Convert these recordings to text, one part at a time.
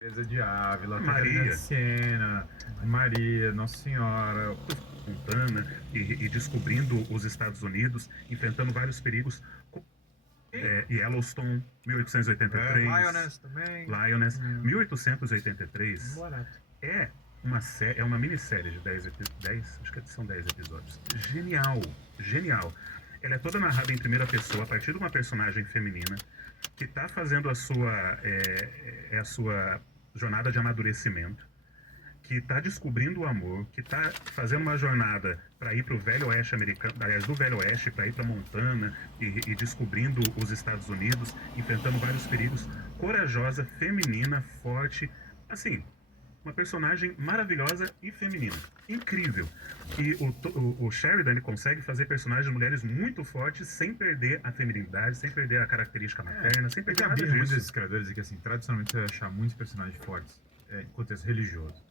Teresa de Ávila, Catarina Maria. de Siena, Maria, Nossa Senhora. Montana e descobrindo os Estados Unidos, enfrentando vários perigos. Yellowstone, 1883. Lioness também. Lioness, 1883 Barato. é uma minissérie de 10, acho que são 10 episódios. Genial, genial. Ela é toda narrada em primeira pessoa, a partir de uma personagem feminina que está fazendo a sua jornada de amadurecimento, que está descobrindo o amor, que está fazendo uma jornada para ir para o Velho Oeste americano, aliás, do Velho Oeste para ir para Montana e descobrindo os Estados Unidos, enfrentando vários perigos, corajosa, feminina, forte, assim, uma personagem maravilhosa e feminina, incrível. E o Sheridan ele consegue fazer personagens de mulheres muito fortes sem perder a feminilidade, sem perder a característica materna, sem perder Porque a nada birra muitos disso. desses criadores é que, assim, tradicionalmente você vai achar muitos personagens fortes em contexto religioso.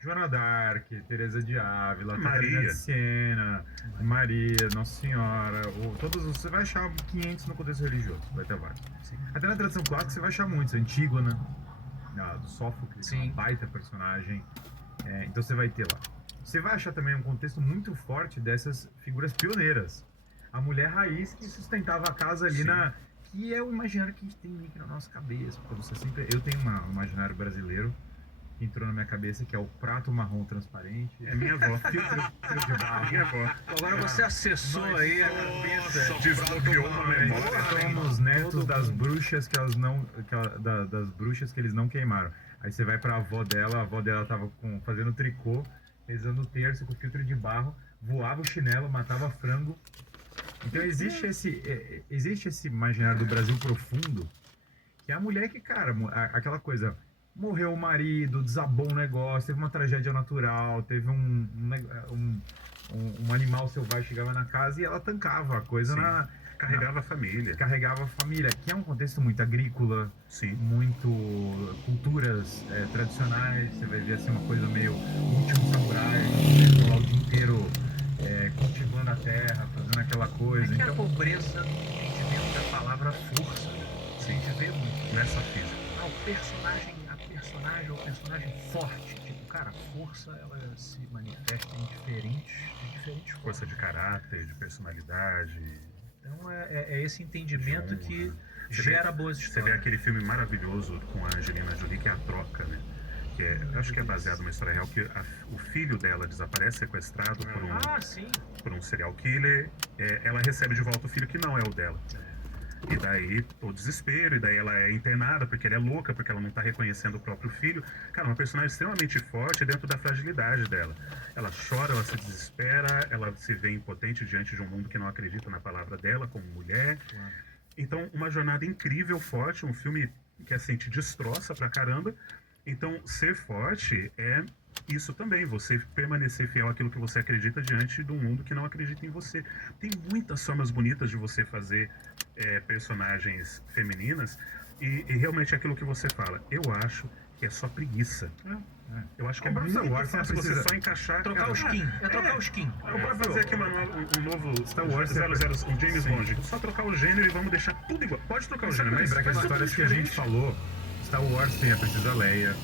Joana d'Arc, Teresa de Ávila, Catarina Maria. de Siena, Maria, Nossa Senhora, todos você vai achar 500 no contexto religioso, vai ter vários. Até na tradição clássica você vai achar muitos, Antígona, do Sófocles, uma baita personagem, então você vai ter lá. Você vai achar também um contexto muito forte dessas figuras pioneiras. A mulher raiz que sustentava a casa ali que é o imaginário que a gente tem link na nossa cabeça, porque você sempre... Eu tenho um imaginário brasileiro que entrou na minha cabeça, que é o prato marrom transparente. É minha avó. Filtro de barro. Minha avó. Agora você acessou aí a cabeça. Desbloqueou uma memória. Somos netos das bruxas que elas não... das bruxas que eles não queimaram. Aí você vai pra a avó dela tava fazendo tricô, rezando o terço com filtro de barro, voava o chinelo, matava frango. Então existe esse imaginário do Brasil profundo, que é a mulher que, cara, aquela coisa, morreu o marido, desabou um negócio, teve uma tragédia natural, teve um animal selvagem chegava na casa e ela tancava a coisa carregava a família. Carregava a família, que é um contexto muito agrícola, muito culturas tradicionais, você vai ver assim uma coisa meio último samurai, lá o dia inteiro cultivando a terra, fazendo aquela coisa. É que a pobreza no entendimento da palavra força, a gente vê muito nessa física. O personagem forte, tipo, cara, a força ela se manifesta em diferentes formas. Força de caráter, de personalidade. Então é esse entendimento que gera boas histórias. Você vê aquele filme maravilhoso com a Angelina Jolie, que é A Troca, né? Acho que é baseado numa história real, que o filho dela desaparece sequestrado por um serial killer. Ela recebe de volta o filho que não é o dela. E daí o desespero, e daí ela é internada porque ela é louca, porque ela não tá reconhecendo o próprio filho. Cara, uma personagem extremamente forte dentro da fragilidade dela. Ela chora, ela se desespera, ela se vê impotente diante de um mundo que não acredita na palavra dela como mulher. Então, uma jornada incrível, forte, um filme que assim te destroça pra caramba. Então, ser forte é isso também, você permanecer fiel àquilo que você acredita diante de um mundo que não acredita em você. Tem muitas formas bonitas de você fazer personagens femininas e realmente é aquilo que você fala. Eu acho que é só preguiça. Eu acho que é muito fácil você só encaixar... Trocar o skin. Trocar o skin. Eu vou fazer aqui um novo Star Wars 00, um James Bond. Só trocar o gênero e vamos deixar tudo igual. Pode trocar o gênero, mas lembrar que as histórias que a gente falou, Star Wars tem a Princesa Leia.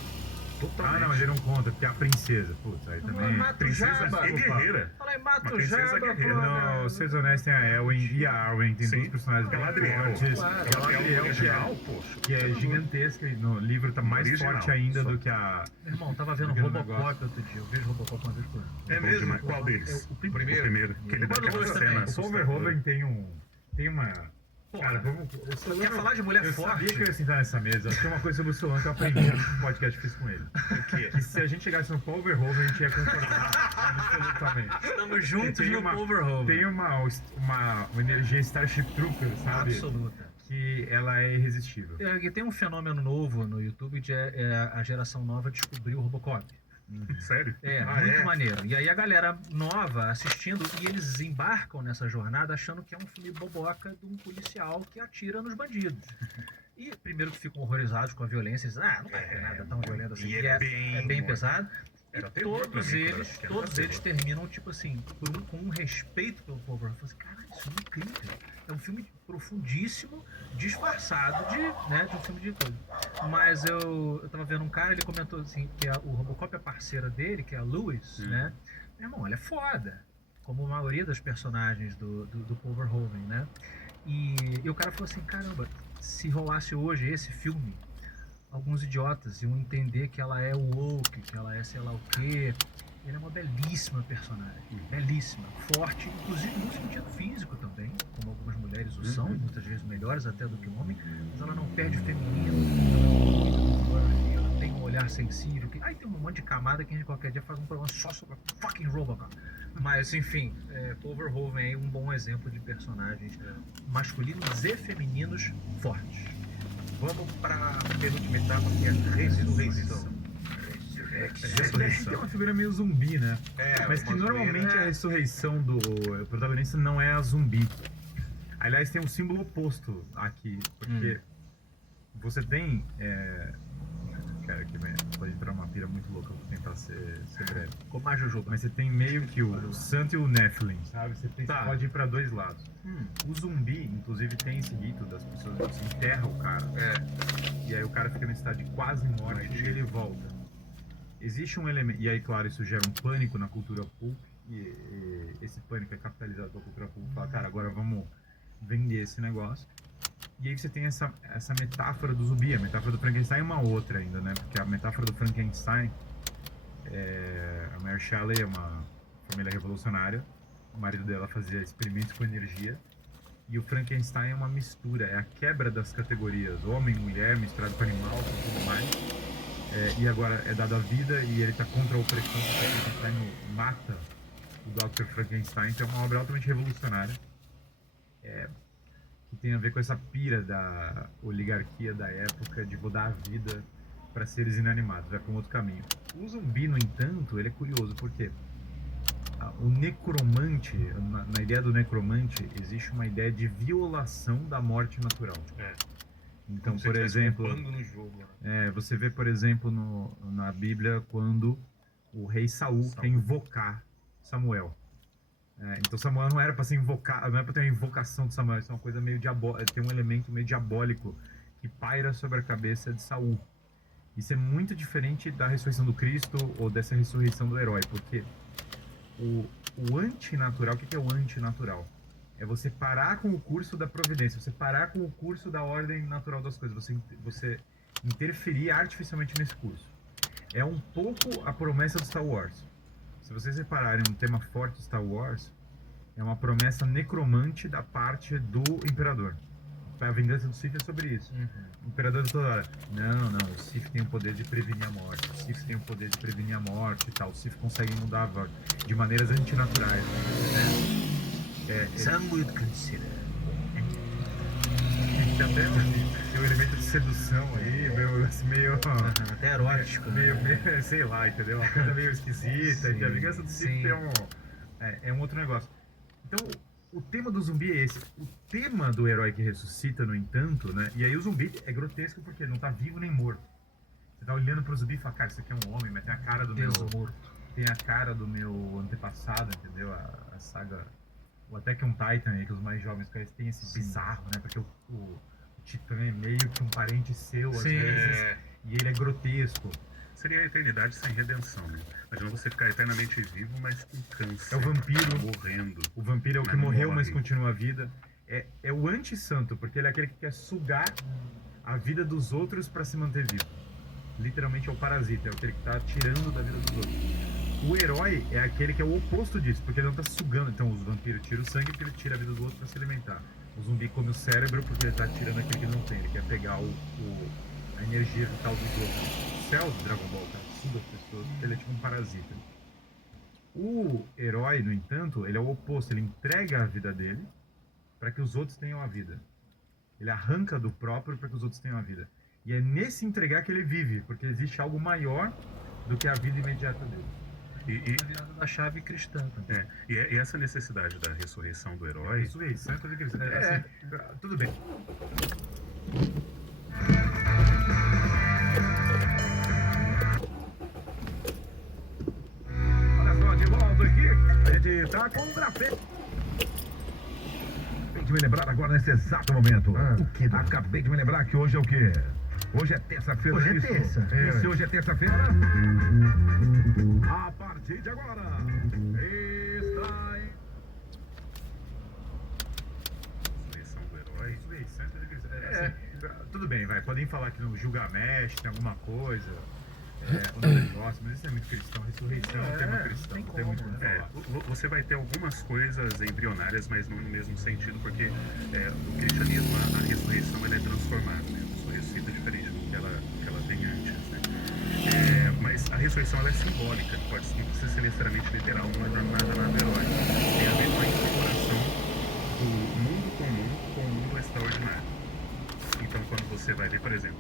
Totalmente. Não, mas ele não conta, porque é a princesa. Putz, aí também... Princesa e guerreira. Fala em Mato princesa Jaba, guerreira. Não, Seus Anéis tem a Elwyn e a Arwen, tem dois personagens fortes. Galadriel original, poxa. Que é gigantesca, e no livro tá mais forte ainda do que a... Meu irmão, tava vendo Robocop outro dia, eu vejo Robocop uma vez por ano. É mesmo? Qual deles? O primeiro. Que ele dá aquela cena O Verhoeven tem uma... Cara, Quer falar de mulher forte? Eu sabia que eu ia sentar nessa mesa. Tem uma coisa sobre o Solano que eu aprendi no podcast que fiz com ele. Que se a gente chegasse no Paul Verhoeven, a gente ia concordar absolutamente. Estamos juntos no Paul Verhoeven. Tem uma energia Starship Trooper, sabe? Absoluta. Que ela é irresistível. E tem um fenômeno novo no YouTube de a geração nova descobrir o Robocop. Sério? Muito maneiro. E aí a galera nova assistindo, e eles embarcam nessa jornada achando que é um filme boboca de um policial que atira nos bandidos. E primeiro que ficam horrorizados com a violência, dizem, não vai ter nada tão violento assim, é bem pesado. Era terror pra todos mim, eles, todos eles terminam, tipo assim, com um respeito pelo Paul Verhoeven. Eu falei assim, caralho, isso é incrível. É um filme profundíssimo, disfarçado de um filme de coisa. Mas eu tava vendo um cara, ele comentou assim, que o Robocop é parceira dele, que é a Lewis, né? Meu irmão, ela é foda. Como a maioria dos personagens do Paul Verhoeven, né? E o cara falou assim, caramba, se rolasse hoje esse filme, alguns idiotas iam entender que ela é woke, que ela é sei lá o quê. Ela é uma belíssima personagem, belíssima, forte, inclusive no sentido físico também, como algumas mulheres o são, muitas vezes melhores até do que o homem, mas ela não perde o feminino, ela tem um olhar sensível, aí tem um monte de camada que a gente qualquer dia faz um programa só sobre fucking Robocop. Mas enfim, Paul Verhoeven é um bom exemplo de personagens masculinos e femininos fortes. Vamos para a penúltima etapa, que é a ressurreição. É uma figura meio zumbi, né? Mas que normalmente a ressurreição do protagonista não é a zumbi. Aliás, tem um símbolo oposto aqui, porque você tem... Cara, que pode entrar uma pira muito louca, eu vou tentar ser breve. Como a Jujuba. Mas você tem meio que o santo e o Nephilim, sabe? Você pode ir pra dois lados. O zumbi, inclusive, tem esse rito das pessoas, você enterra o cara. E aí o cara fica no estado de quase morte e ele volta. Existe um elemento... E aí, claro, isso gera um pânico na cultura pulp. E esse pânico é capitalizado pela cultura pulp. Fala, cara, agora vamos vender esse negócio. E aí você tem essa metáfora do zumbi. A metáfora do Frankenstein é uma outra ainda, né? Porque a metáfora do Frankenstein... A Mary Shelley é uma família revolucionária. O marido dela fazia experimentos com energia. E o Frankenstein é uma mistura. É a quebra das categorias. Homem, mulher, misturado com animal, com tudo mais. E agora é dada a vida e ele está contra a opressão, porque o Frankenstein mata o Dr. Frankenstein. Então é uma obra altamente revolucionária, que tem a ver com essa pira da oligarquia da época de vou dar a vida para seres inanimados, vai para um outro caminho. O zumbi, no entanto, ele é curioso, porque o necromante, na ideia do necromante, existe uma ideia de violação da morte natural. Então, por exemplo, no jogo, você vê, por exemplo, na Bíblia, quando o rei Saul quer invocar Samuel. Então Samuel não era para ser invocado, não é para ter uma invocação de Samuel, isso é uma coisa meio diabólica, tem um elemento meio diabólico que paira sobre a cabeça de Saul. Isso é muito diferente da ressurreição do Cristo ou dessa ressurreição do herói, porque o antinatural, o que é o antinatural? É você parar com o curso da providência, você parar com o curso da ordem natural das coisas, você interferir artificialmente nesse curso. É um pouco a promessa do Star Wars. Se vocês repararem um tema forte de Star Wars, é uma promessa necromante da parte do Imperador. A vingança do Sith é sobre isso. O Imperador toda hora, não, o Sith tem o poder de prevenir a morte, o Sith tem o poder de prevenir a morte e tal, o Sith consegue mudar a voz de maneiras antinaturais, né? Some would consider. Até tem um elemento de sedução aí, meio até erótico. Meio, sei lá, entendeu? Uma coisa meio esquisita. A vingança do Sith tem um outro negócio. Então, o tema do zumbi é esse. O tema do herói que ressuscita, no entanto, né? E aí o zumbi é grotesco porque ele não tá vivo nem morto. Você tá olhando pro zumbi e fala, cara, isso aqui é um homem, mas tem a cara do tem a cara do meu antepassado, entendeu? A saga... Ou até que um Titan aí, que os mais jovens conhecem, tem esse bizarro, né? Porque o Titã é meio que um parente seu, às vezes, e ele é grotesco. Seria a eternidade sem redenção, né? Imagina você ficar eternamente vivo, mas com câncer. É o vampiro. Morrendo. O vampiro é o que morreu, mas continua a vida. É o anti-santo, porque ele é aquele que quer sugar a vida dos outros para se manter vivo. Literalmente é o parasita, é aquele que tá tirando da vida dos outros. O herói é aquele que é o oposto disso, porque ele não tá sugando. Então os vampiros tiram o sangue porque ele tira a vida do outro para se alimentar. O zumbi come o cérebro porque ele tá tirando aquele que ele não tem. Ele quer pegar a energia vital dos outros. O céu do Dragon Ball, cara, suga as pessoas, porque ele é tipo um parasita. O herói, no entanto, ele é o oposto. Ele entrega a vida dele para que os outros tenham a vida. Ele arranca do próprio para que os outros tenham a vida. E é nesse entregar que ele vive, porque existe algo maior do que a vida imediata dele. E a virada da chave cristã também. E essa necessidade da ressurreição do herói... Ressurreição é coisa cristã. Assim, tudo bem. Ele tá com um grafite. Acabei de me lembrar agora nesse exato momento. O quê, Dom? Acabei de me lembrar que hoje é o quê? Hoje é terça-feira. Hoje é isso? terça. E se hoje é terça-feira? A partir de agora, está em... Ressurreição do herói. Tudo bem, vai. Podem falar que no Gilgamesh tem alguma coisa. O negócio, mas isso é muito cristão. Ressurreição é um tema cristão. Não tem muito o que falar. Você vai ter algumas coisas embrionárias, mas não no mesmo sentido, porque no cristianismo a ressurreição ela é transformada, né? A pessoa ressuscita diferente do que ela tem antes, né? Mas a ressurreição ela é simbólica, não precisa ser necessariamente literal, não é nada herói. Tem a ver com a incorporação do mundo comum com o mundo extraordinário. Então, quando você vai ver, por exemplo,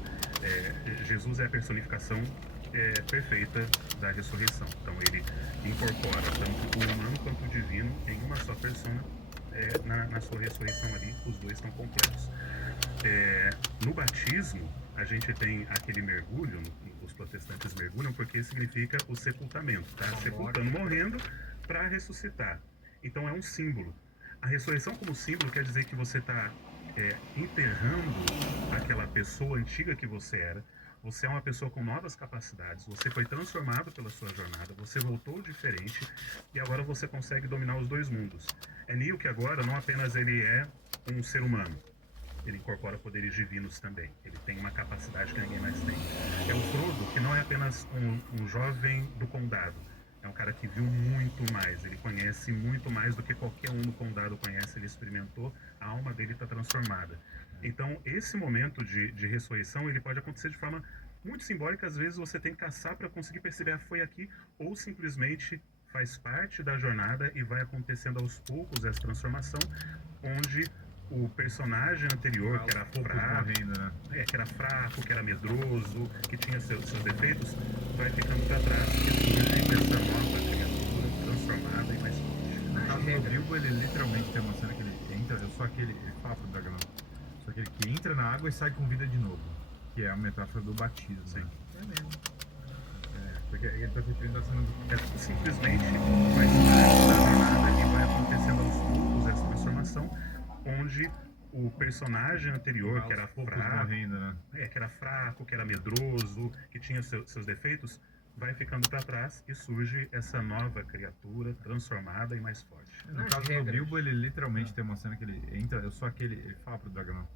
Jesus é a personificação perfeita da ressurreição. Então, ele incorpora tanto o humano quanto o divino em uma só persona. Na sua ressurreição ali, os dois estão completos. No batismo, a gente tem aquele mergulho, os protestantes mergulham porque significa o sepultamento, tá? Sepultando, morrendo para ressuscitar. Então é um símbolo. A ressurreição como símbolo quer dizer que você está enterrando aquela pessoa antiga que você era. Você é uma pessoa com novas capacidades, você foi transformado pela sua jornada, você voltou diferente e agora você consegue dominar os dois mundos. Neo que agora não apenas ele é um ser humano, ele incorpora poderes divinos também. Ele tem uma capacidade que ninguém mais tem. É o Frodo que não é apenas um jovem do condado, é um cara que viu muito mais, ele conhece muito mais do que qualquer um do condado conhece, ele experimentou, a alma dele está transformada. Então, esse momento de ressurreição, ele pode acontecer de forma muito simbólica. Às vezes você tem que caçar para conseguir perceber, foi aqui, ou simplesmente faz parte da jornada e vai acontecendo aos poucos essa transformação, onde o personagem anterior, que era fraco, que era medroso, que tinha seus defeitos, vai ficando para trás e surge essa nova criatura transformada e mais forte. No caso do Bilbo, ele literalmente tem uma cena que ele entra, eu sou aquele, ele fala pro dragão, sou aquele que entra na água e sai com vida de novo, que é a metáfora do batismo. Sim. Né? É mesmo. Porque ele está se referindo à cena do... simplesmente faz parte da jornada e vai acontecendo aos poucos essa transformação, onde o personagem anterior, que era fraco, que era medroso, que tinha seus defeitos, vai ficando para trás e surge essa nova criatura transformada e mais forte. No caso do Bilbo, ele literalmente tem uma cena que ele entra, eu sou aquele, ele fala pro dragão,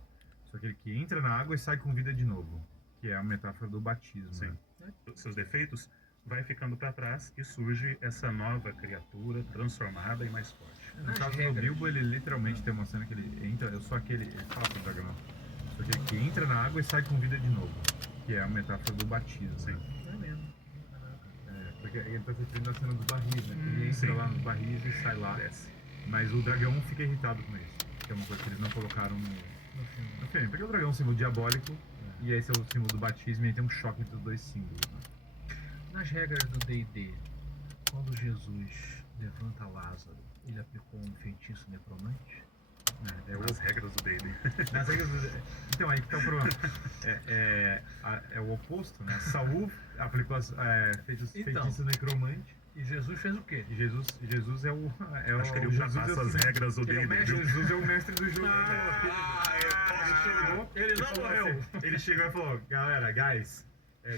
sou aquele que entra na água e sai com vida de novo, que é a metáfora do batismo. Sim. Né? Seus defeitos vai ficando para trás e surge essa nova criatura transformada e mais forte. No caso do Bilbo, ele literalmente tem uma cena que ele entra, eu sou aquele, ele fala pro dragão, sou aquele que entra na água e sai com vida de novo, que é a metáfora do batismo. Sim. Né? É mesmo. Porque ele tá se referindo à cena dos barris, né? Ele entra lá nos barris e sai lá. Mas o dragão fica irritado com isso, que é uma coisa que eles não colocaram no filme. Porque o dragão é um símbolo diabólico, e esse é o símbolo do batismo, e aí tem um choque entre os dois símbolos. Né? Nas regras do D&D, quando Jesus levanta Lázaro, ele aplicou um feitiço necromante? As regras do D&D. Nas regras do D&D. Então, aí que tá o problema. É o oposto, né? Saul aplicou feitiços necromantes. E Jesus fez o quê? Jesus é o... Acho que ele ultrapassa as regras do D&D. Jesus é o mestre do jogo. Ele não morreu. Ele chegou e falou, galera, guys...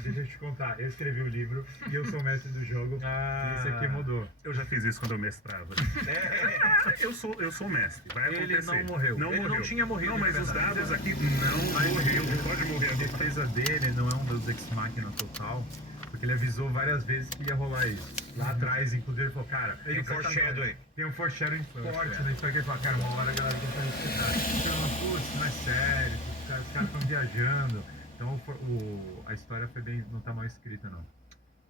deixa eu te contar, eu escrevi o livro e eu sou o mestre do jogo e isso aqui mudou. Eu já fiz isso quando eu mestrava. Eu sou o mestre, vai acontecer. Ele não morreu. Ele não tinha morrido. Não, mas os dados aqui não morreu, não pode morrer. A defesa dele não é um Deus Ex Machina total, porque ele avisou várias vezes que ia rolar isso. Lá atrás, inclusive, ele falou, cara... Tem um foreshadowing forte na história que ele fala, cara, uma hora a galera tem que respeitar. Então, putz, não é sério, os caras estão viajando. Então a história foi bem, não tá mal escrita, não.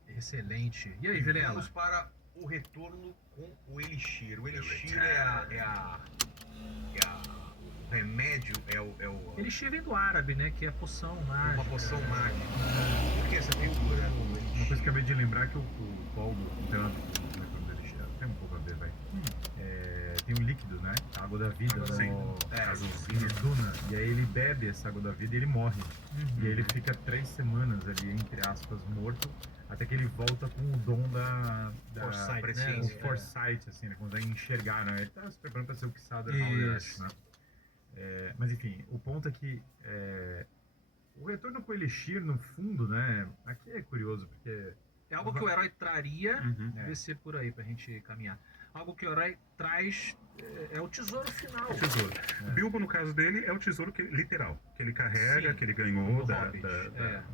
Excelente. E aí, Vilela? Vamos para o retorno com o Elixir. O Elixir o remédio, o... Elixir vem do árabe, né? Que é poção mágica. Uma poção mágica. Por que essa figura? Uma coisa que eu acabei de lembrar é que o Paulo, não tem nada do Elixir, tem um pouco a ver, vai. Tem um líquido, né? A água da vida, azulzinha, Duna. E aí ele bebe essa água da vida e ele morre. E aí ele fica 3 semanas ali, entre aspas, morto, até que ele volta com o dom da Foresight, né? presciência. o foresight, assim, né? Consegue enxergar, né? Ele tá se preparando pra ser o Kisadra Howler, Isso. acho, né? Mas enfim, o ponto é que o retorno com o Elixir, no fundo, né? Aqui é curioso, porque É algo que o herói traria, Uhum. deve ser por aí pra gente caminhar. Algo que o herói traz é o tesouro final. O tesouro. Bilbo, no caso dele, é o tesouro literal, que ele carrega, Sim, que ele ganhou do da Hobbit.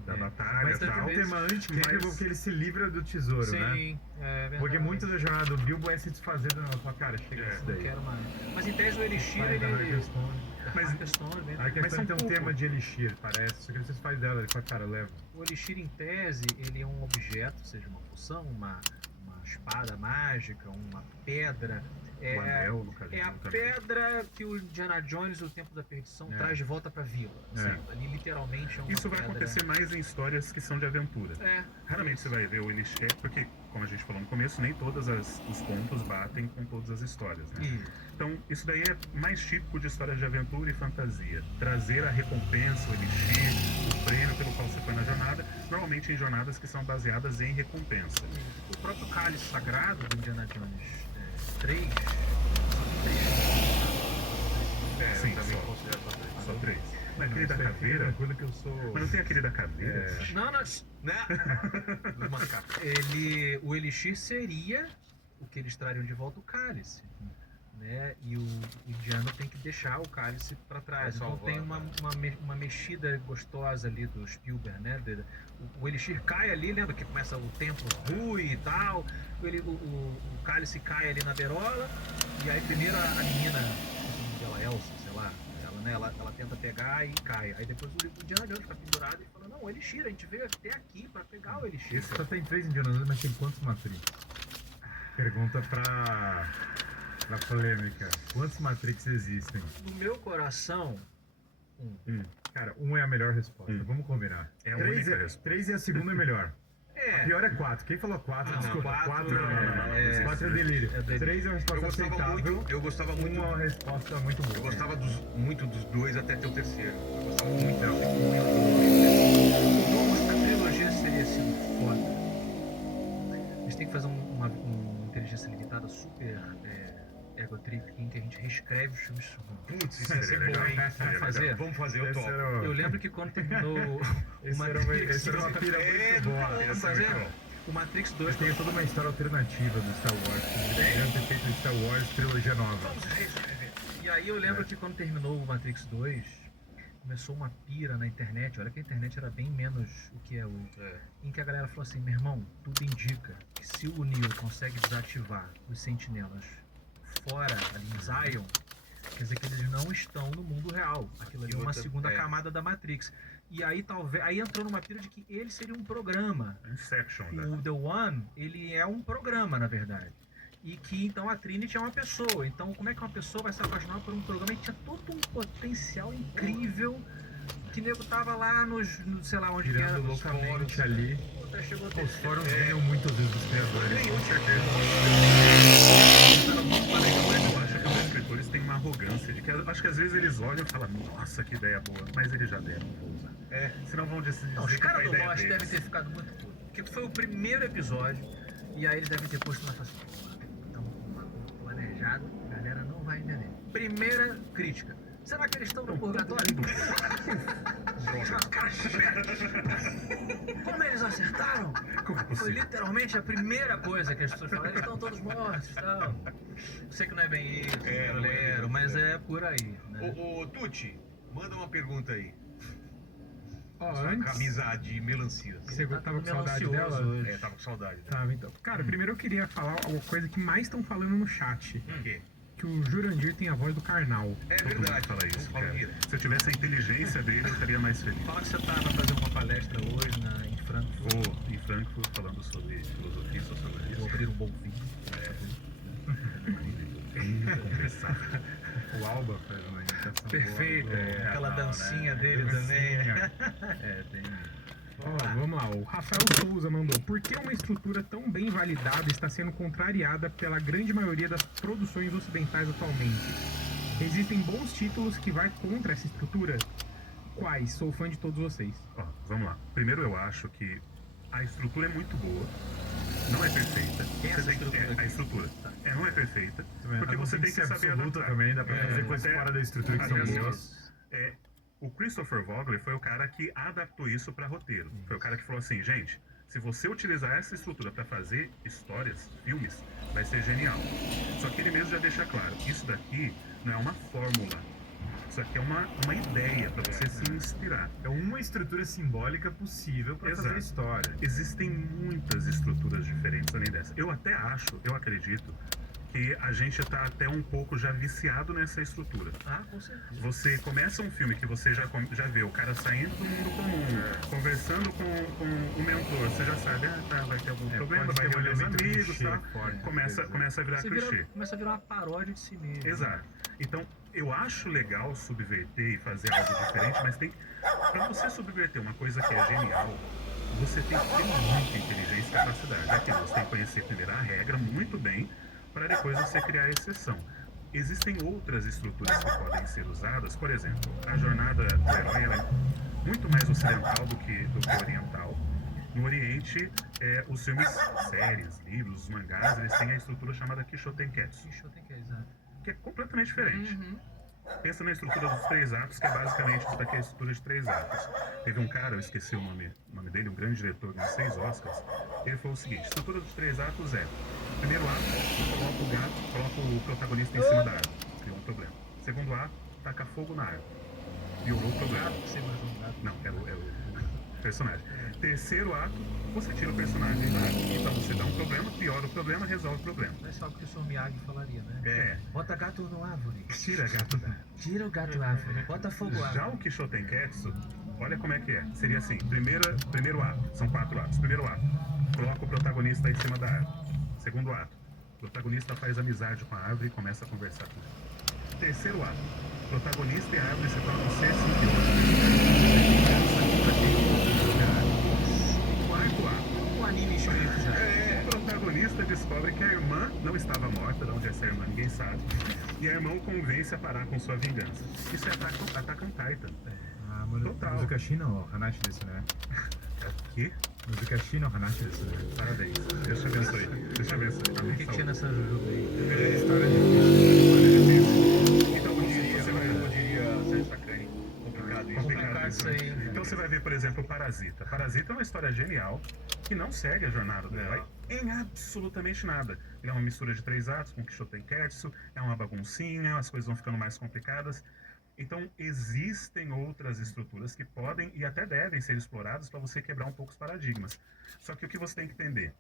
da batalha mas e tem tal. um tema anti-canon mas- porque ele se livra do tesouro, né? Sim, é verdade. Porque muito da jornada do Bilbo é se desfazer do negócio. Cara, chega disso Não daí. quero mais. Mas em tese o Elixir, Vai da ele... Hearthstone. Mas- Hearthstone, bem- A Mas questão são tem um pouco. tema de Elixir, parece. Só que vocês fazem dela, ele fala, cara, leva. O Elixir, em tese, ele é um objeto, seja uma poção, uma espada mágica, uma pedra. O anel, no caso É a também. pedra que o Indiana Jones, o Tempo da Perdição, É. traz de volta pra vila. Assim, ali literalmente é uma Isso vai pedra. acontecer mais em histórias que são de aventura. É. Raramente você vai ver o Elixir, porque, como a gente falou no começo, nem todos os pontos batem com todas as histórias, né? E Então, isso daí é mais típico de histórias de aventura e fantasia. Trazer a recompensa, o Elixir, o prêmio pelo qual você foi na jornada, normalmente em jornadas que são baseadas em recompensa. o próprio cálice sagrado do Indiana Jones 3, Sim, eu também só. considero só três. Só 3. Mas aquele da Isso aí, fica caveira... tranquilo que eu sou... Mas não tem aquele da caveira? não, Né? Dos macacos. o Elixir seria o que eles trariam de volta o cálice. Né? E o indiano tem que deixar o cálice para trás. Pra Então salvar, tem uma mexida gostosa ali do Spielberg, né? O Elixir cai ali, lembra que começa o templo ruim e tal. O cálice cai ali na beirola. E aí primeiro a menina, ela Elsa, sei lá, ela tenta pegar e cai. Aí depois o Indiana Jones fica pendurado e fala, não, o Elixir, a gente veio até aqui para pegar o Elixir. Esse só tem 3 Indiana Jones, mas tem quantos Matrix? Pergunta pra polêmica. Quantos Matrix existem? No meu coração, Cara, um é a melhor resposta. Vamos combinar. É a 3 única resposta. 3 e a segunda é melhor. A pior é 4. Quem falou 4? Não, Desculpa. quatro 4 é- 4 é delírio. é delírio. 3 é uma resposta aceitável. Eu gostava muito. 1 é uma resposta muito boa. Eu gostava muito dos dois até ter o terceiro. Eu gostava muito. A trilogia seria assim, foda. A gente tem que fazer uma inteligência limitada super ego trip em que a gente reescreve os filmes. Putz, isso ia ser Seria bom, legal. hein? Vamos fazer? Vamos fazer, eu Esse topo. era o- Eu lembro que quando terminou o Esse era uma pira muito boa. Vamos fazer? O Matrix 2 Mas tem toda uma história alternativa do Star Wars. Eles deveriam ter feito de Star Wars trilogia nova. Vamos reescrever. E aí eu lembro que quando terminou o Matrix 2, começou uma pira na internet. Olha que a internet era bem menos o que é hoje. Em que a galera falou assim, meu irmão, tudo indica que se o Neo consegue desativar os sentinelas fora ali em Zion, quer dizer que eles não estão no mundo real. Aquilo ali é uma segunda camada da Matrix. E aí talvez aí entrou numa pira de que ele seria um programa. Inception, né? O The One, ele é um programa, na verdade. E que então a Trinity é uma pessoa. Então como é que uma pessoa vai se apaixonar por um programa que tinha todo um potencial incrível, que nego tava lá no sei lá onde que era, Girando nos loucamente fóruns. ali. Até chegou Os fóruns ganham muitas vezes dos criadores. Com certeza. Eu acho que os escritores têm uma arrogância de que acho que às vezes eles olham e falam, nossa, que ideia boa, mas eles já deram, vou usar. Senão vão dizer Não, os que foi a caras do ideia Lost deles. devem ter ficado muito putos. Porque foi o primeiro episódio, e aí eles devem ter posto na face. Estamos com um bagulho planejado, a galera não vai entender. Primeira crítica. Será que eles estão no purgatório? Como eles acertaram? Foi literalmente a primeira coisa que as pessoas falaram. Eles estão todos mortos e tal. Sei que não é bem isso, galera, mas é por aí. Né? Ô, Tucci, manda uma pergunta aí. Ó, Sua antes, camisa de melancias. você Tá tava com meio saudade ansioso dela? hoje. Tava com saudade. Né? Tava, então. Cara, primeiro eu queria falar uma coisa que mais estão falando no chat. O quê? Que o Jurandir tem a voz do Karnal. É Todo mundo verdade. fala isso, Vamos falar cara. direto. Se eu tivesse a inteligência dele, eu estaria mais feliz. Fala que você tá pra fazer uma palestra hoje em Frankfurt. Vou em Frankfurt falando sobre filosofia e sociologia. Vou abrir um bom vinho. Conversar. O Alba faz uma imitação Perfeito. boa. Aquela Não, dancinha né? dele também. Tem. Ó, vamos lá, o Rafael Souza mandou. Por que uma estrutura tão bem validada está sendo contrariada pela grande maioria das produções ocidentais atualmente? Existem bons títulos que vai contra essa estrutura? Quais? Sou fã de todos vocês. Ó, vamos lá. Primeiro eu acho que A estrutura é muito boa, não é perfeita. A estrutura. Não é perfeita, porque você tem que saber absoluta adaptar. também, dá pra fazer coisas fora da estrutura que são boas. O Christopher Vogler foi o cara que adaptou isso para roteiro. Foi o cara que falou assim, gente, se você utilizar essa estrutura para fazer histórias, filmes, vai ser genial. Só que ele mesmo já deixa claro, isso daqui não é uma fórmula. Isso aqui é uma ideia para você se inspirar. É uma estrutura simbólica possível para fazer história. Existem muitas estruturas diferentes além dessa. Eu acredito que a gente está até um pouco já viciado nessa estrutura. Com certeza. Você começa um filme que você já vê o cara saindo do mundo comum, conversando com o mentor, você já sabe, vai ter algum problema, vai ter os amigos, tá? Começa a virar clichê. Começa a virar uma paródia de si mesmo. Exato. Então, eu acho legal subverter e fazer algo diferente, mas para você subverter uma coisa que é genial, você tem que ter muita inteligência e capacidade. Aquilo, você tem que conhecer primeiro a regra muito bem, para depois você criar a exceção. Existem outras estruturas que podem ser usadas, por exemplo, a jornada do herói ela é muito mais ocidental do que oriental. No Oriente, os filmes, séries, livros, os mangás, eles têm a estrutura chamada Kishotenketsu, que é completamente diferente. Pensa na estrutura dos 3 atos, que é basicamente isso daqui, a estrutura de 3 atos. Teve um cara, eu esqueci o nome dele, um grande diretor, ganhou 6 Oscars. Ele falou o seguinte: a estrutura dos 3 atos é: primeiro ato, coloca o protagonista em cima da árvore, criou um problema. Segundo ato, taca fogo na árvore, piorou o problema. Não, é o personagem. Terceiro ato, você tira o personagem da árvore. Então você dá um problema, piora o problema, resolve o problema. Não é só o que o Sr. Miyagi falaria, né? Bota gato no árvore. Tira gato da árvore. Tira o gato da árvore. Bota fogo na árvore. Já o Kishotenketsu, olha como é que é. Seria assim, primeiro ato, são 4 atos. Primeiro ato, coloca o protagonista em cima da árvore. Segundo ato, o protagonista faz amizade com a árvore e começa a conversar com ela. Terceiro ato, o protagonista e a árvore se tornam seres simbiosos. Quarto ato, O anime espírito já. o protagonista descobre que a irmã não estava morta, de onde é essa irmã ninguém sabe, e a irmã o convence a parar com sua vingança. Isso é Attack on Titan. Mano, Total. Muzukashi no Hanashi desu, né? Que? Muzukashi no Hanashi desu, né? Parabéns. Deus te abençoe. O que tinha nessa Jujuba aí? É história difícil. Então, Eu diria Sérgio Sacani, complicado isso. Complicado isso aí. Então você vai ver, por exemplo, Parasita. Parasita é uma história genial que não segue a jornada do herói em absolutamente nada. Ele é uma mistura de 3 atos com Kishotenketsu, é uma baguncinha, as coisas vão ficando mais complicadas. Então, existem outras estruturas que podem e até devem ser exploradas para você quebrar um pouco os paradigmas. Só que o que você tem que entender?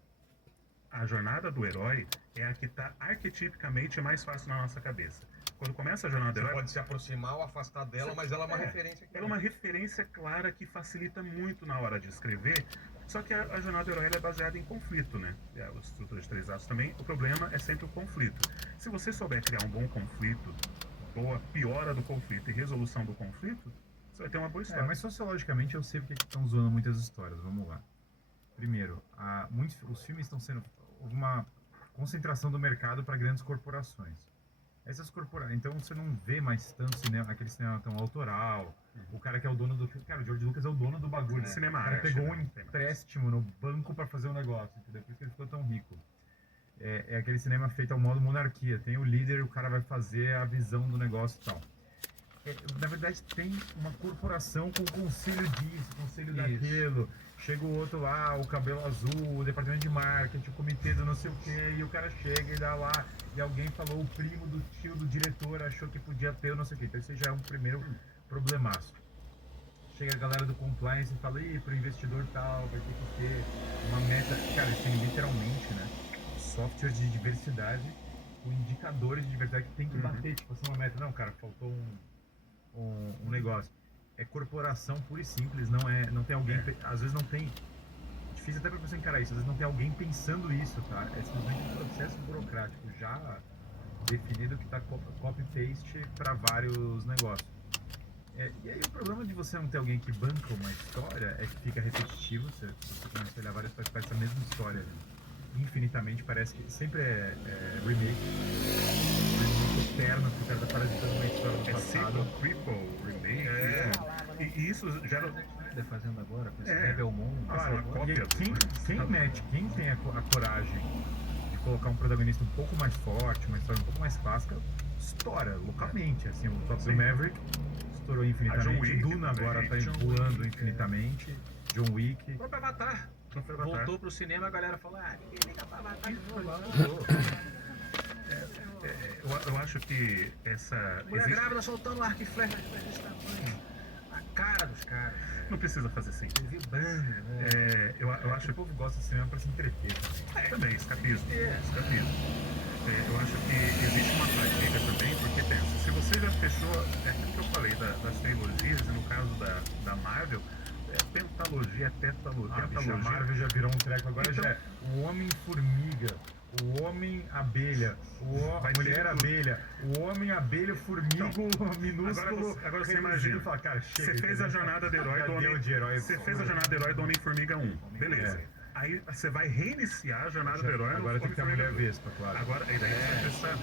A jornada do herói é a que está arquetipicamente mais fácil na nossa cabeça. Quando começa a jornada do Você herói... pode se aproximar ou afastar dela, mas ela é uma referência. Ela é uma referência clara que facilita muito na hora de escrever. Só que a jornada do herói é baseada em conflito, né? A estrutura de 3 atos também. O problema é sempre o conflito. Se você souber criar um bom conflito, ou a piora do conflito e resolução do conflito, você vai ter uma boa história. Mas sociologicamente eu sei porque estão zoando muitas histórias. Vamos lá. Primeiro, os filmes estão sendo... Houve uma concentração do mercado para grandes corporações. Então você não vê mais tanto cinema, aquele cinema tão autoral. O cara que é o dono do filme... Cara, o George Lucas é o dono do bagulho. Cinema O cara arte, pegou né? um empréstimo no banco para fazer um negócio, entendeu? Por isso que ele ficou tão rico. É aquele cinema feito ao modo monarquia. Tem o líder, o cara vai fazer a visão do negócio e tal. Na verdade, tem uma corporação com conselho disso, conselho daquilo. Chega o outro lá, o cabelo azul, o departamento de marketing, o comitê do não sei o quê, e o cara chega e dá lá, e alguém falou, o primo do tio do diretor achou que podia ter o não sei o quê. Então, esse já é um primeiro problemaço. Chega a galera do compliance e fala, pro investidor tal, vai ter que ter uma meta. Cara, eles têm literalmente, né? Software de diversidade com indicadores de diversidade que tem que bater, tipo assim, uma meta. Não, cara, faltou um negócio. É corporação pura e simples, não tem alguém, às vezes não tem, difícil até pra você encarar isso, às vezes não tem alguém pensando isso, tá? É simplesmente um processo burocrático já definido que tá copy-paste para vários negócios. E aí o problema de você não ter alguém que banca uma história é que fica repetitivo, você começa a olhar várias coisas, parece a mesma história, infinitamente, parece que sempre é remake eterno, que o cara tá parasitando uma história do passado. Triple remake. E isso gera... Tá fazendo agora com esse É. Rebel Moon. Nossa, uma E cópia. quem tem a coragem de colocar um protagonista um pouco mais forte, uma história um pouco mais clássica, estoura localmente. Assim, o Top Sim. Gun Maverick estourou A John infinitamente. Wick Duna também. agora tá John voando Wick, infinitamente. John Wick. O próprio Avatar. Não foi Avatar. Voltou pro cinema, a galera falou, ninguém liga pra Avatar de novo. Eu acho que essa... Mulher grávida soltando o arco e flecha desse tamanho. A cara dos caras. Não precisa fazer sentido. Vibrando, né? Eu acho que o povo gosta de cinema pra se entreter também. também, escapismo. É. Escapismo. Eu acho que existe uma fadiga também, porque pensa, se você já fechou, é aquilo que eu falei das trilogias, e no caso da Marvel, pentalogia, Bicho, a Marvel já virou um treco. Agora Então- já é o Homem-Formiga, o Homem-Abelha, a Vai Mulher ter tudo. Abelha, o Homem-Abelha Formigo minúsculo. Agora você reduzido, imagina, fala, cara, chega, você fez a jornada do herói do Cadê o de herói? Você fez a jornada do herói do Homem-Formiga 1, beleza. É. Aí você vai reiniciar a jornada do herói no Agora tem que ter a Homem-Formiga Mulher 2. Vespa, claro. Agora, e daí você vai pensar.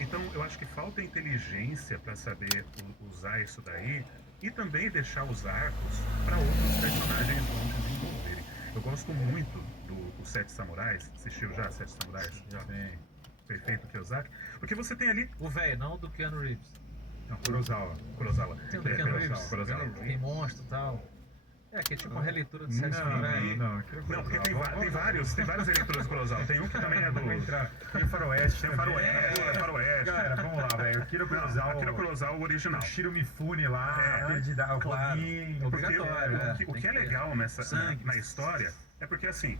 Então, eu acho que falta inteligência para saber usar isso daí e também deixar os arcos para outros personagens vão desenvolverem. Eu gosto muito do Sete Samurais. Assistiu já Sete Samurais? Já vem. Perfeito, Kiyosaki. Porque você tem ali O velho, não do Keanu Reeves. Não, Kurosawa. Kurosawa. Tem o do Keanu Reeves. Kurosawa. Tem monstro e tal. Que é tipo uma releitura do Sete Não, Samurai. não. Não, porque tem vários eleitores do Kurosawa. Tem um que também é do... Vamos entrar. Tem o Faroeste. Tem o também. Faroeste. Galera, vamos lá, velho. Akira Kurosawa. Akira Kurosawa, o original. O Shiro Mifune lá, É, aquele de dar o claro. Robinho. Porque Obrigatório, o que é tem que legal sangue. na história é porque assim,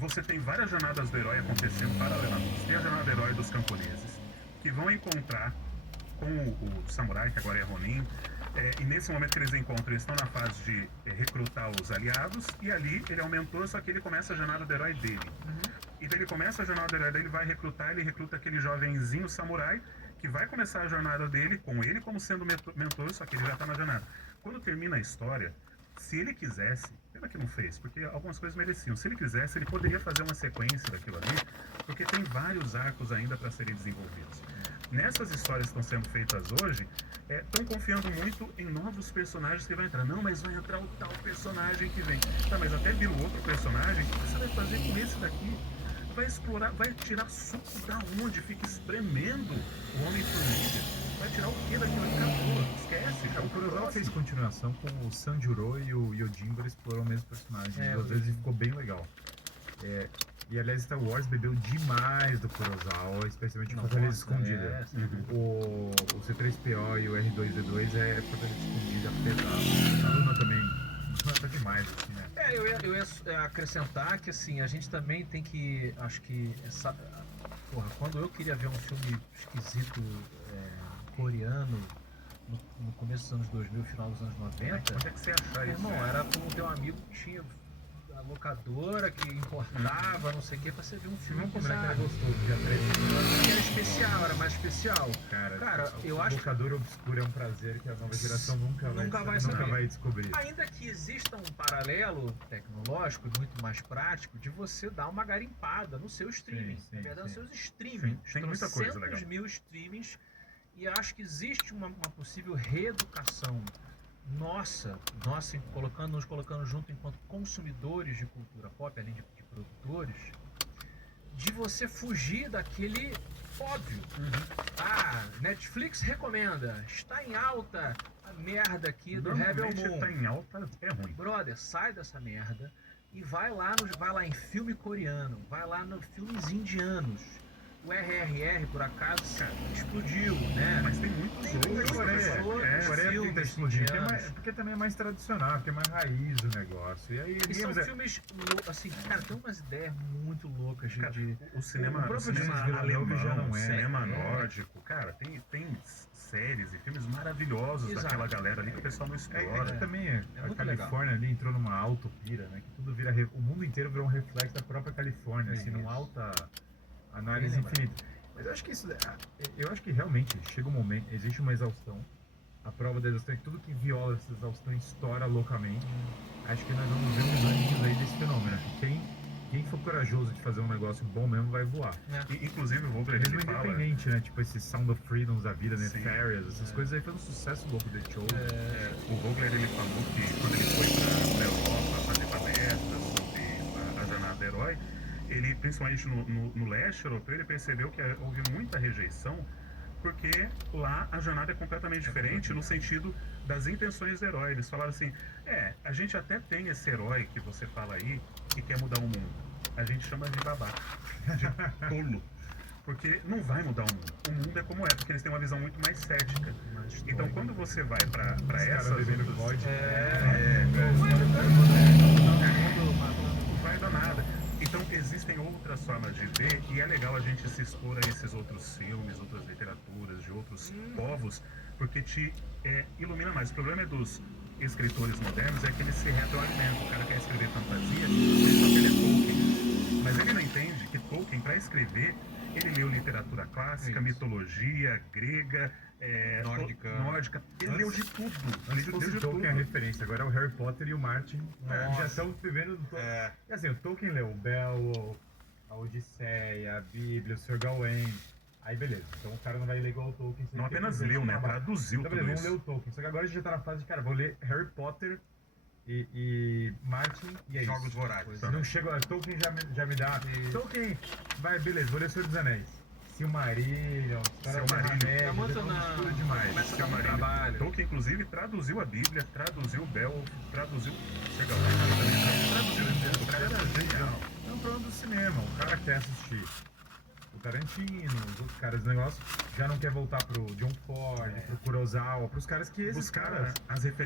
você tem várias jornadas do herói acontecendo paralelamente. Tem a jornada do herói dos camponeses, que vão encontrar com o samurai, que agora é Ronin, e nesse momento que eles encontram, eles estão na fase de recrutar os aliados, e ali ele aumentou, só que ele começa a jornada do herói dele. E daí ele começa a jornada do herói dele, vai recrutar, ele recruta aquele jovenzinho samurai, que vai começar a jornada dele, com ele como sendo mentor, só que ele já está na jornada. Quando termina a história, se ele quisesse, pena que não fez, porque algumas coisas mereciam, se ele quisesse, ele poderia fazer uma sequência daquilo ali, porque tem vários arcos ainda para serem desenvolvidos. Nessas histórias que estão sendo feitas hoje, estão confiando muito em novos personagens que vai entrar. Não, mas vai entrar o tal personagem que vem. Tá, mas até vira outro personagem, o que você vai fazer com esse daqui? Vai explorar, vai tirar suco da onde? Fica espremendo o Homem-Formiga. Vai tirar o que daquilo? Acabou, esquece. O Kurosawa fez continuação com o Sanjuro e o Yojimbo, eles exploram o mesmo personagem. Duas vezes e ficou bem legal. E aliás, Star Wars bebeu demais do Kurosawa, especialmente o Fortaleza Escondida. O C3PO e o R2D2 é Fortaleza Escondida pesado. A Luna também. Tá demais, assim, né? Eu ia acrescentar que assim, a gente também tem que. Acho que quando eu queria ver um filme esquisito coreano no começo dos anos 2000, final dos anos 90, Onde é que você achar isso? irmão, era como ter um amigo que tinha a locadora que importava, não sei o que, pra você ver um filme. Vamos combinar que era pesado. gostoso, dia 3. Era especial, era mais especial. Cara, eu o acho locador obscuro é um prazer que a nova geração nunca vai saber. vai descobrir. Ainda que exista um paralelo tecnológico muito mais prático de você dar uma garimpada no seu streaming. Sim, Na verdade, sim. nos seus streamings. Sim, tem muita coisa 300 legal. mil streamings. E acho que existe uma possível reeducação nossa, nos colocando junto enquanto consumidores de cultura pop, além de produtores, de você fugir daquele óbvio. Netflix recomenda, está em alta a merda aqui do Rebel Normalmente Moon. tá em alta, é ruim. Brother, sai dessa merda e vai lá em filme coreano, vai lá nos filmes indianos. O RRR, por acaso, explodiu, né? Mas tem muitos outros. Coreia tenta explodir, porque também é mais tradicional, porque é mais raiz o negócio. E aí, E são filmes, assim, cara, tem umas ideias muito loucas de... O cinema Villeneuve já não o é. cinema nórdico, cara, tem séries e filmes maravilhosos Exato. daquela galera ali que o pessoal não explora. que também a muito Califórnia ali entrou numa autopira, né? Que tudo vira. O mundo inteiro virou um reflexo da própria Califórnia, assim, numa alta análise infinita. Mas eu acho que eu acho que realmente chega um momento, existe uma exaustão. A prova da exaustão é que tudo que viola essa exaustão estoura loucamente. Acho que nós vamos ver uns aninhos aí desse fenômeno. Que quem for corajoso de fazer um negócio bom mesmo vai voar. Inclusive o Vogler, Mesmo ele fala... independente, né? Tipo esse Sound of Freedom da vida, né? Sim. Farias, essas coisas aí foi um sucesso louco desse show. O Vogler, ele falou que quando ele foi pra Europa fazer palestras sobre a jornada do herói, ele, principalmente no leste europeu, ele percebeu que houve muita rejeição, porque lá a jornada é completamente diferente no sentido das intenções do herói. Eles falaram assim, a gente até tem esse herói que você fala aí, que quer mudar o mundo. A gente chama de babaca, de tolo. Porque não vai mudar o mundo. O mundo é como é, porque eles têm uma visão muito mais cética. Então quando você vai pra essas outras... Não vai dar nada. Então existem outras formas de ver e é legal a gente se expor a esses outros filmes, outras literaturas, de outros povos, porque te ilumina mais. O problema dos escritores modernos é que eles se retroalimentam. O cara quer escrever fantasia, ele só quer ler Tolkien. Mas ele não entende que Tolkien, para escrever, ele leu literatura clássica, mitologia grega, nórdica. Ele leu de tudo. Ele leu de Tolkien é a tudo. referência, agora é o Harry Potter e o Martin já estão escrevendo do Tolkien. E assim, o Tolkien leu o Beowulf, a Odisseia, a Bíblia, o Sr. Gawain. Aí beleza, então o cara não vai ler igual o Tolkien. Não apenas leu, né? Traduziu então, tudo beleza, isso. vamos ler o Tolkien. Só que agora a gente já tá na fase de, cara, vou ler Harry Potter e Martin e é Jogos isso. Vorazes. Não chega, Tolkien já me dá. Tolkien, vai, beleza, vou ler Senhor dos Anéis. Silmarillion, Silmarillion. demais. Começa a dar muito trabalho. Tolkien, inclusive, traduziu a Bíblia, traduziu o Beowulf, traduziu... O cara era genial. É um problema do cinema. O cara quer assistir o Tarantino, os outros caras do negócio, já não quer voltar pro John Ford, pro Kurosawa, pros caras que esses Buscar caras... as referências